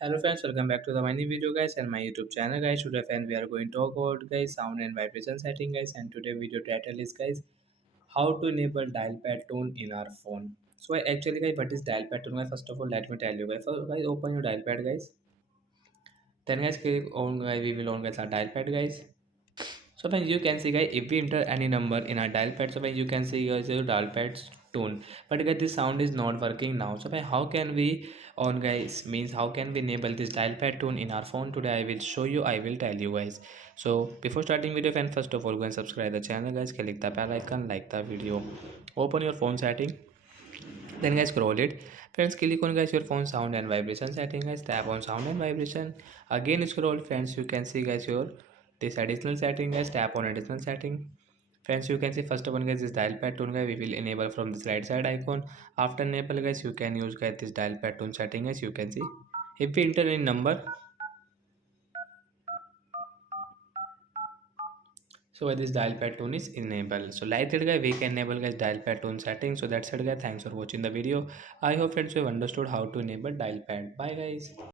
Hello friends, welcome back to the my new video guys and my YouTube channel guys. Today friends we are going to talk about guys sound and vibration setting guys, and today video title is guys how to enable dial pad tone in our phone. So actually guys, what is dial pad tone guys? First of all let me tell you guys. So guys, open your dial pad guys. Then guys click on guys, we will on guys our dial pad guys. So when you can see guys, if we enter any number in our dial pad, so when you can see guys your dial pad's tone. But guys this sound is not working now. So how can we on guys, means how can we enable this dial pad tone in our phone? Today I will show you, I will tell you guys. So before starting video friend, first of all go and subscribe the channel guys, click the bell icon, like the video, open your phone setting, then guys scroll it. Friends, click on guys your phone sound and vibration setting guys, tap on sound and vibration. Again scroll friends, you can see guys your this additional setting guys, tap on additional setting. Friends, you can see first one guys, this dial pad tone guys we will enable from this right side icon. After enable guys, you can use guys this dial pad tone setting guys. You can see if we enter in number, so this dial pad tone is enabled. So like that guy, we can enable guys dial pad tone setting. So that's it guys, thanks for watching the video. I hope friends you have understood how to enable dial pad. Bye guys.